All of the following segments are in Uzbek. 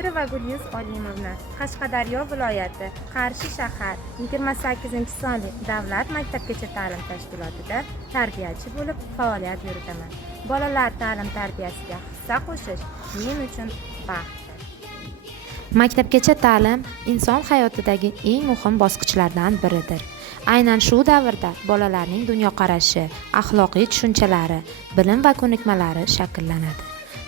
Nazira va Gulyuz Olimovna Qashqadaryo viloyati Qarshi shahar 28-sonli davlat maktabgacha ta'lim tashkilotida tarbiyachi bo'lib faoliyat yuritaman. Bolalar ta'lim-tarbiyasiga hissa qo'shish men uchun baxt. Maktabgacha ta'lim inson hayotidagi eng muhim bosqichlardan biridir. Aynan shu davrda bolalarning dunyoqarashi, axloqiy tushunchalari, bilim va ko'nikmalari shakllanadi.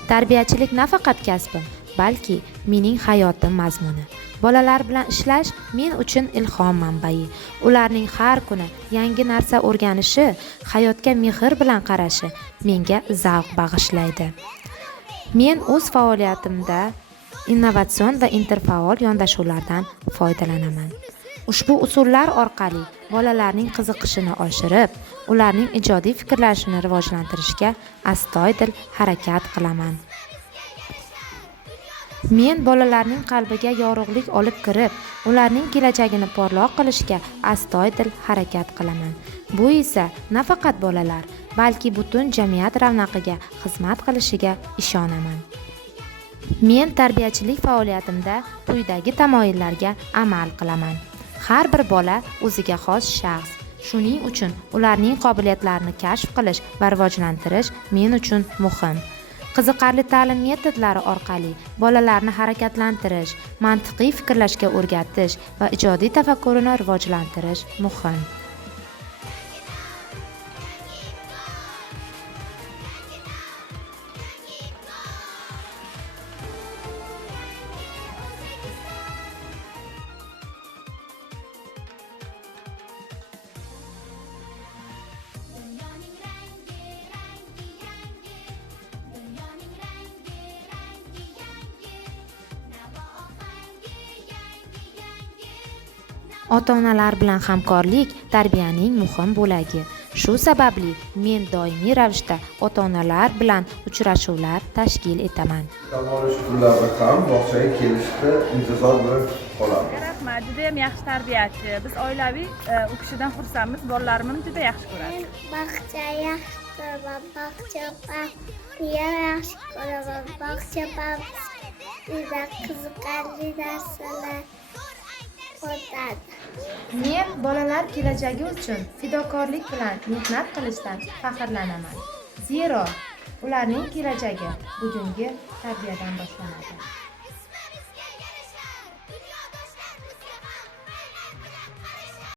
Tarbiyachilik nafaqat kasbim, balki mening hayotim mazmuni. Bolalar bilan ishlash men uchun ilhom manbai. Ularning har kuni yangi narsa o'rganishi, hayotga mehr bilan qarashi menga zavq bag'ishlaydi. Men o'z faoliyatimda innovatsion va interfaol yondashuvlardan foydalanaman. Ushbu usullar orqali bolalarning qiziqishini oshirib, ularning ijodiy fikrlashini rivojlantirishga astoydil harakat qilaman. Men bolalarning qalbiga yorug'lik olib kirib, ularning kelajagini porloq qilishga astoydil harakat qilaman. Bu esa nafaqat bolalar, balki butun jamiyat ravnaqiga xizmat qilishiga ishonaman. Men tarbiyachilik faoliyatimda quyidagi tamoyillarga amal qilaman. Har bir bola o'ziga xos shaxs. Shuning uchun ularning qobiliyatlarini kashf qilish va rivojlantirish men uchun muhim. Qiziqarli ta'lim metodlari orqali bolalarni harakatlantirish, mantiqiy fikrlashga o'rgatish va ijodiy tafakkurini rivojlantirish muhim. Ota-onalar bilan hamkorlik tarbiyaning muhim bo'lagi. Shu sababli men doimiy ravishda ota-onalar bilan uchrashuvlar tashkil etaman. Dam olish kunlarida ham bog'chaga kelishda intizor bilan qolamiz. Rahmat, juda ham yaxshi tarbiyachi. Biz oilaviy u kishidan xursandmiz. Bolalarimni juda yaxshi ko'radi. Bog'cha yaxshi ko'raman, bog'cha yaxshi ko'raman, bog'cha juda qiziqarli narsalar o'tadi. Men bolalar kelajagi uchun fidokorlik bilan mehnat qilishdan faxrlanaman. Zero ularning kelajagi bugungi tarbiyadan boshlanadi.